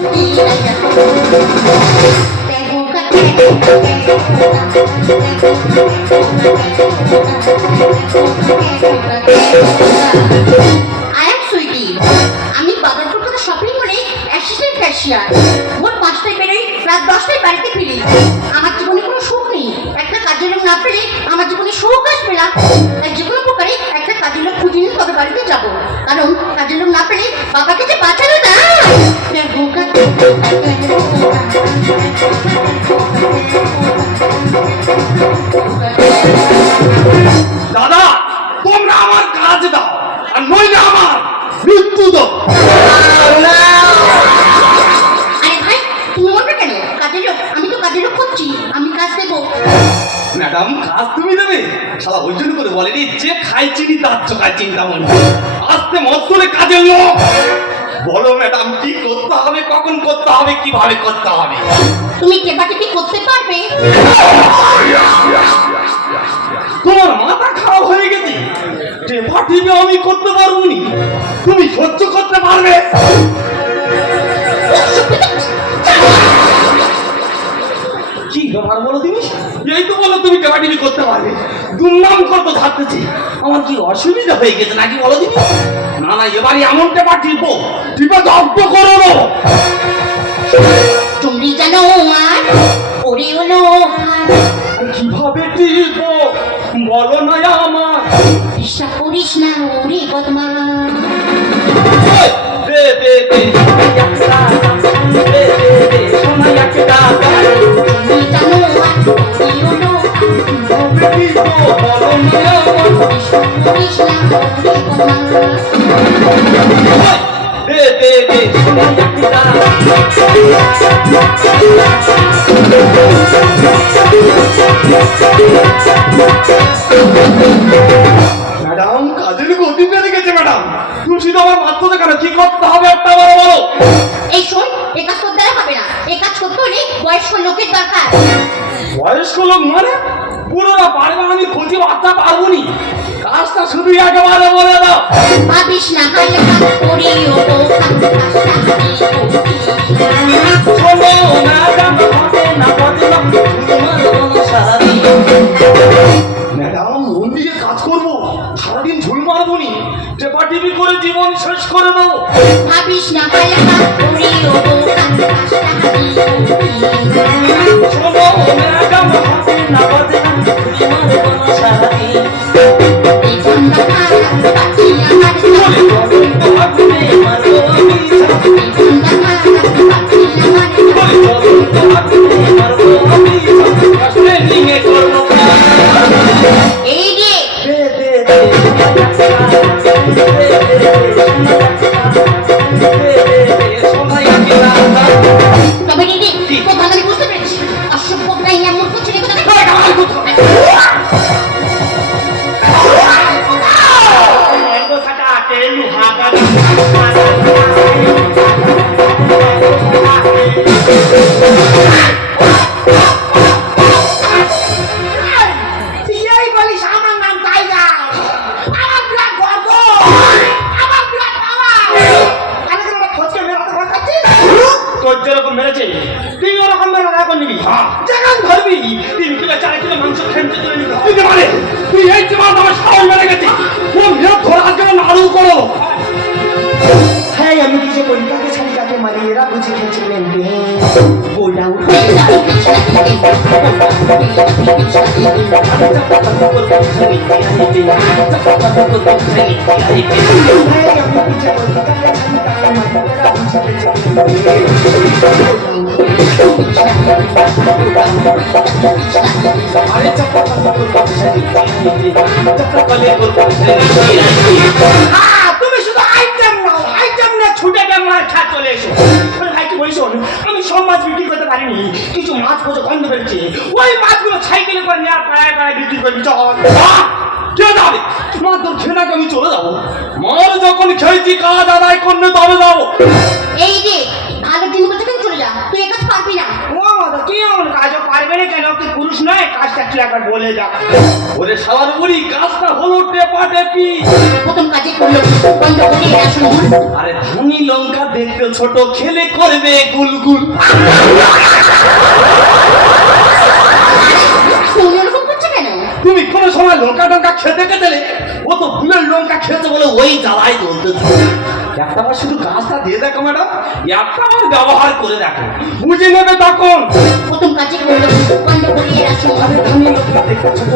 আমি বাবার কলকাতা শপিং মলে অ্যাসিস্ট্যান্ট ক্যাশিয়ার ভোর পাঁচটায় বেরোই দশটায় বাড়িতে ফিরি। আমার জীবনে কোনো সুখ নেই। একটা কাজের না পেলে আমার জীবনে সুখ আসবে না। যে কোনো প্রকারে একটা কাজের লোক খুঁজে নিয়ে তবে বাড়িতে যাব। কারণ কাজের লোক না পেলে বাবাকে যে বাঁচানো না Thank তোমরা ম্যাডাম কাজ তুমি দেবে? শালা ওই জন্য করে বলেনি যে খাই চিনি তার চোখায় চিন্তা মনে আস্তে মত করে লোক বলো ম্যাডাম কি করতে হবে কখন করতে হবে কীভাবে করতে হবে? তুমি টেপাটেপি করতে পারবে? তোমার মাথা খারাপ হয়ে গেছে। টেপা টিপে আমি করতে পারব নি তুমি সহ্য করতে পারবে। কি ব্যাপার বলো তুমি? এই তো বলো তুমি টিপি করতে পারবে। দুর্নাম কত থাকতেছি আমার কি অসুবিধা হয়ে গেছে নাকি বলো তুমি? না না এবারে এমন টেপা টিপো টিপে দগ্ধ করো। তুমি জানো আর ওরে হলো কীভাবে টিপো বলো না আমার। বিশ্বাস করিস না ওরে বদমা দে দে দে দে দে ম্যাডাম কাজের গতি বেড়ে গেছে ম্যাডাম। তুমি শুধু আমার মাত্র কেন কি করতে হবে একটা বড় বলো? এই শোন এ কাজ করতে হবে না। এ কাজ করতে হলে বয়স্ক লোকের দরকার। বয়স্ক লোক মানে? পুরোটা পারবে আমি খুঁজে বাচ্চা পারব নি। কাজটা শুধু একেবারে বলে দাও। ভাবিস না হালকা ওরে হলো শোনো ম্যাডাম না তোমার মন দিয়ে কাজ করব। সারাদিন ঝুল মারবো নি। টেপা টিপি করে জীবন শেষ করে দেবো। ভাবিস না হালকা ওরে হলো শোনো ম্যাডাম হবে না হবে না তোমার সারাদিন এই জন্য খারাপ পাচ্ছি আমার ধরবি তিন কিলো চার কিলো মাংস নিতে তুই এই মাছ আমার সাহস মেরে গেছে। ও মেয়ে ধরার আজকে নাড়ু করো। হ্যাঁ আমি কিছু করি। কাকে मलेरा कुछ खींच लेंगे बोला अरे পারিনি। কিছু মাছ কোথাও গন্ধ বেরোচ্ছে। ওই মাছগুলো সাইকেলে করে নেওয়ার পায়ে পাড়ায় বিক্রি করবি চল আমি চলে যাব? মার যখন খেয়েছি, কাজ আদায় করলে তবে যাব। এই যা পারবি না কেন? তুই পুরুষ নয় কাজটা তুই একবার বলে দেখ ওরে সবার উপরই কাজটা হলো টেপা টেপি। প্রথম কাজে করল বন্ধ করে আসুন। আরে ধনী লঙ্কা দেখতে ছোট খেলে করবে গুলগুল। তুমি কেন? তুমি কোনো সময় লঙ্কা টঙ্কা খেতে গেলে ও তো ফুলের লঙ্কা খেয়েছে বলে ওই জ্বালাই চলতেছে একটা বার শুধু গাছটা দিয়ে দেখো ম্যাডাম একটা বার ব্যবহার করে দেখো। বুঝে নেবে তখন। প্রথম কাজে করল লঙ্কা দেখতে ছোট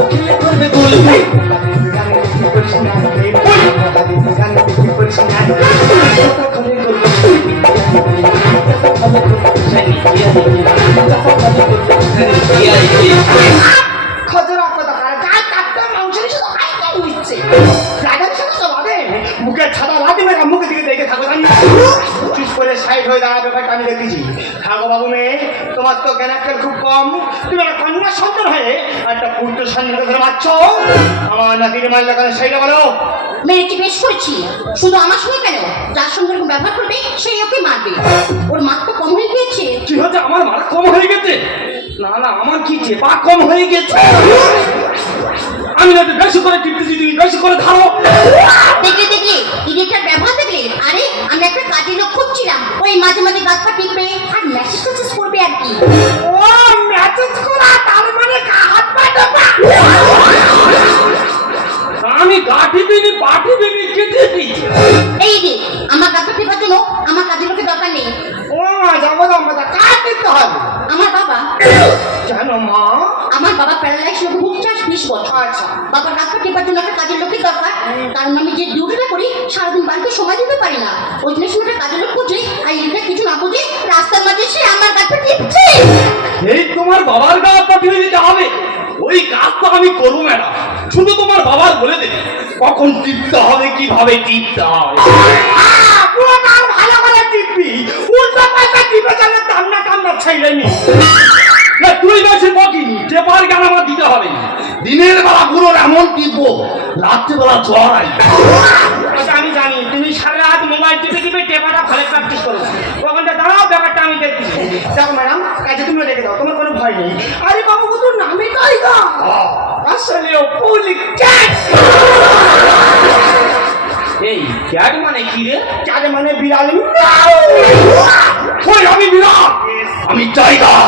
লাদি মেরা মুখের দিকে দেখে থাকো চুপ করে সাইড হয়ে দাঁড়া ব্যাপারটা আমি দেখেছি। বাবু মেয়ে তোমার তো জ্ঞানাক্কেল খুব কম। তুমি একটা কন্যা সন্তান হয়ে একটা পুত্র সন্তান ধরে মারছ। আমার নাতির মাল লাগানো সেইটা বলো। মেয়েটি বেশ করেছি। শুধু আমার সঙ্গে কেন? যার সঙ্গে এরকম ব্যবহার করবে সেই ওকে মারবে। ওর মার তো কম হয়ে গিয়েছে। কি হচ্ছে? আমার মারা কম হয়ে গেছে? না না আমার কি চেপা কম হয়ে গেছে? আমি না বেশি করে টিপতেছি তুমি বেশি করে ধরো আর করবে আর কি? ও করা তার মানে হাত পা টেপা। আমি এই রে আমার গাছ পা টিপার জন্য আমার কাজের লোকের দরকার নেই। ও যাব যাব কাজ দিতে হবে? আমার বাবা। জানো মা? আমার বাবা প্যারালাইজ রোগে ভুগছে বিশ বছর। আচ্ছা। বাবার গাছ পা টিপার জন্য একটা কাজের লোকের দরকার। কারণ আমি যে ডিউটিটা করি সারাদিন বাড়িতে সময় দিতে পারি না। ওই জন্য সময় একটা কাজের লোক খুঁজে আর এটা কিছু সে আমার গাছ টিপছে। এই তোমার বাবার গা পাঠিয়ে দিতে হবে। ওই কাজ তো আমি করব ম্যাডাম। শুধু তোমার বাবার বলে দেবে। কখন টিপতে হবে কীভাবে টিপতে হবে? ভালো করে টিপবি। উল্টা পাল্টা টিপে যাবে টান্না টান্না ছেড়ে নি। না তুই বেশি বকিনি টেপার গান আমার দিতে হবে। দিনের বেলা পুরো এমন টিপবো রাত্রিবেলা জ্বর আসবে আচ্ছা, আমি জানি তুমি সারা রাত মোবাইল টিপে টিপে টেপাটা ভালো প্র্যাকটিস করো ওখানটা দাঁড়াও ব্যাপারটা আমি দেখছি দেখো ম্যাডাম কাজে তুমি রেখে দাও তোমার কোনো ভয় নেই। আরে বাবু তো নামে তাই গা? আসলে ও পুলি ক্যাট। এই ক্যাট মানে কি রে? ক্যাট মানে বিড়াল। ওই আমি বিরাট আমি টাইগার!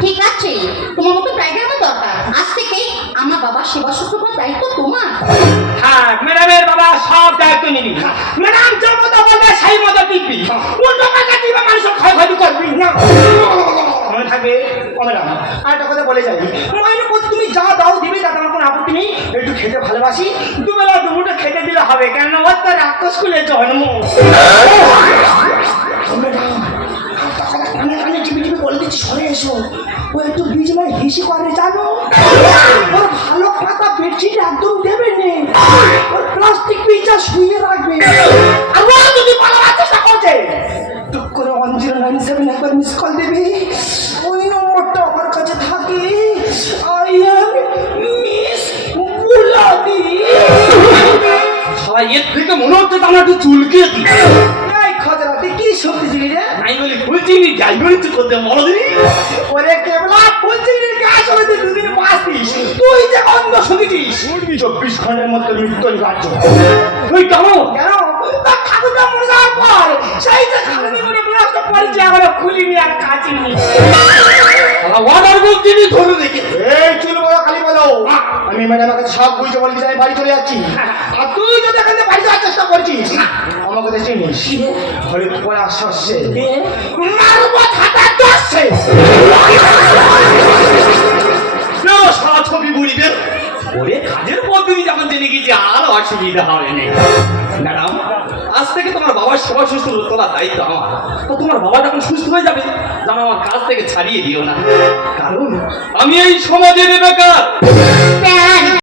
ঠিক আছে, তোমার মতো টাইগার আমার দরকার। আজ থেকে আমার বাবার সেবা শুশ্রূষার দায়িত্ব তোমার। হ্যাঁ ম্যাডামের বাবা সব দায়িত্ব নিবি। ম্যাডাম যে মতো বলবে, সেই মতো টিপবি উল্টো পাল্টা টিপে মানুষের ক্ষয়ক্ষতি করবি না। মনে থাকবে? ম্যাডাম আর একটা কথা বলে যাই। মাইনে প্রতি তুমি যা দাও দিবে, তাতে আমার কোনো আপত্তি নেই। একটু খেতে ভালোবাসি। দুবেলা দুমুটো খেতে দিলে হবে কেন? ওর তো রাক্ষস স্কুলে জন্ম ম্যাডাম কানে কানে টিপি টিপি বলে দিচ্ছি সরে এসো। ও একটু বিজনায় হিসি করে জানো? ওর ভালো পাতা বেডশিট একদম দেবে নে। ওর প্লাস্টিক পিজা শুয়ে রাখবে। আর বলছি যাই বলছি করতে মনে দিনি? ওরে কেবলা কাজ হলে তুই দুদিন বাঁচতিস তুই যে অন্ধ শুনেছিস? চব্বিশ ঘণ্টার মধ্যে মৃত্যু অনিবার্য তুই কেমন কেন? ঠাকুরটা মরে যাওয়ার পর। সেই যে খালি করে বিরাস্ত পড়েছে আমার খুলিনি আর কাচিনি ওয়াটার বলছি নি ধরে দেখে। এই চুল বড় কালী বলো। আমি ম্যাডামের কাছে সব বুঝতে বলি আমি বাড়ি চলে যাচ্ছি। আর তুই যদি এখান থেকে বাড়ি যাওয়ার চেষ্টা করছিস আমাকে তো চিনিস। হরিপুর আসছে। মারব খাতা দশে ছবি বুড়িবে ওরে কাজের পদ্ধতি যখন জেনে গেছি আর অসুবিধা হবে না। ম্যাডাম আজ থেকে তোমার বাবার সবাই সুস্থ তোলার দায়িত্ব আমার। তো তোমার বাবা যখন সুস্থ হয়ে যাবে, যেন আমার কাজ থেকে ছাড়িয়ে দিও না। কারণ আমি এই সমাজের বেকার।